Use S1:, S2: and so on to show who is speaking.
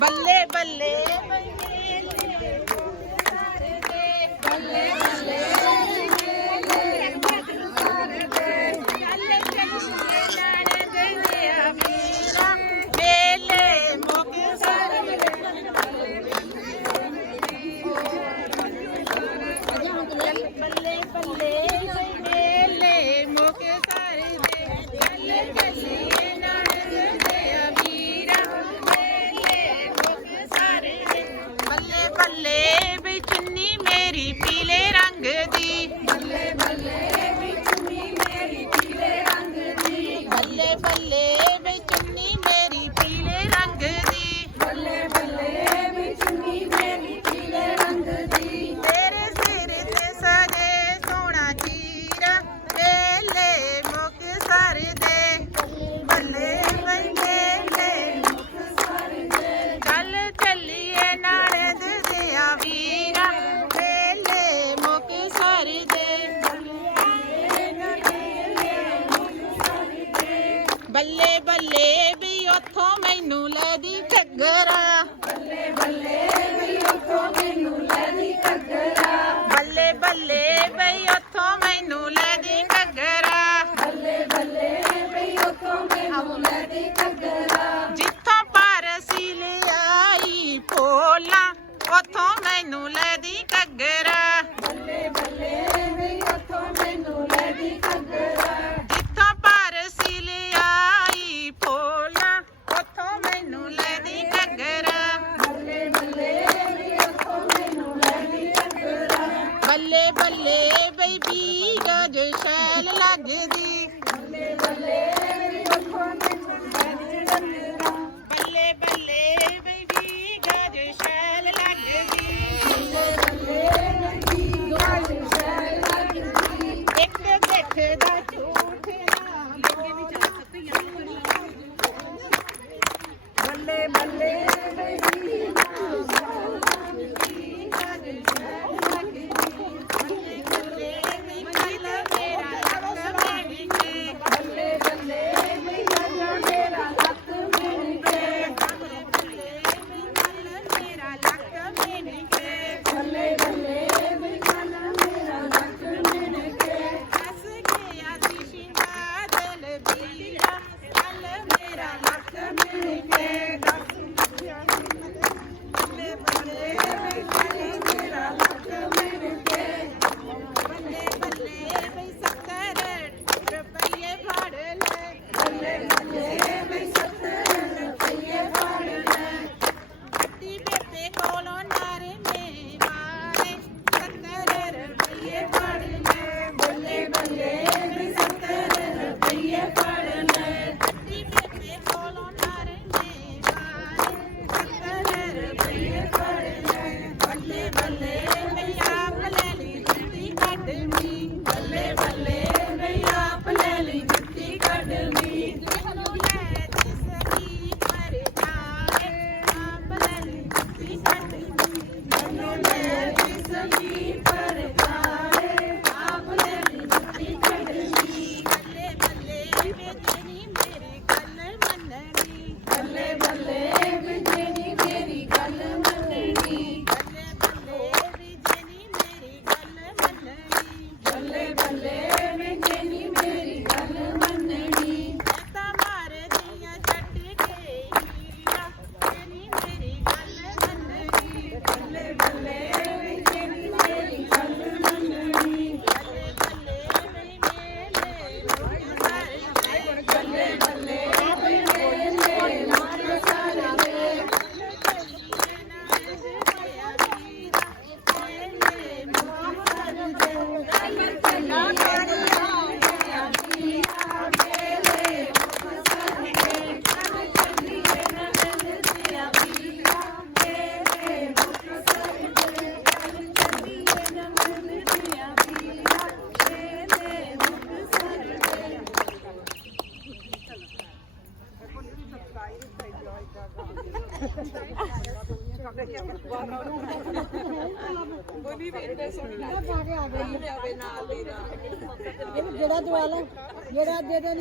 S1: ਬੱਲੇ ਬੱਲੇ ਬੱਲੇ ਬਈ ਚੁੰਨੀ ਮੇਰੀ ਪੀਲੇ ਰੰਗ ਦੀ। ਬੱਲੇ ਬੱਲੇ ਵੀ ਉੱਥੋਂ ਮੈਨੂੰ ਲੈ ਦੀ ਘੱਗਰਾ। ਬੱਲੇ ਬੱਲੇ ਵੀ ਉੱਥੋਂ ਮੈਨੂੰ ਲੈ ਦੀ ਘੱਗਰਾ। ਬੱਲੇ ਬੱਲੇ ਵੀ ਉੱਥੋਂ ਮੈਨੂੰ ਲੈ ਦੀ ਘੱਗਰਾ ਬੱਲੇ ਬੱਲੇ ਵੀ ਉੱਥੋਂ ਮੈਨੂੰ ਲੈ ਦੀ ਘੱਗਰਾ ਜਿੱਥੋਂ ਪਾਰਸੀ ਲਈ ਆਈ ਪੋਲਾ ਉੱਥੋਂ ਬੱਲੇ ਬੱਲੇ ਬਈ ਬੀ ਗਜ ਸ਼ੈਲ ਲੱਗਦੀ ਬੋਲੀ ਵੀ
S2: ਜਿਹੜਾ ਦਵਾ ਜਿਹੜਾ ਦੇ ਦੇ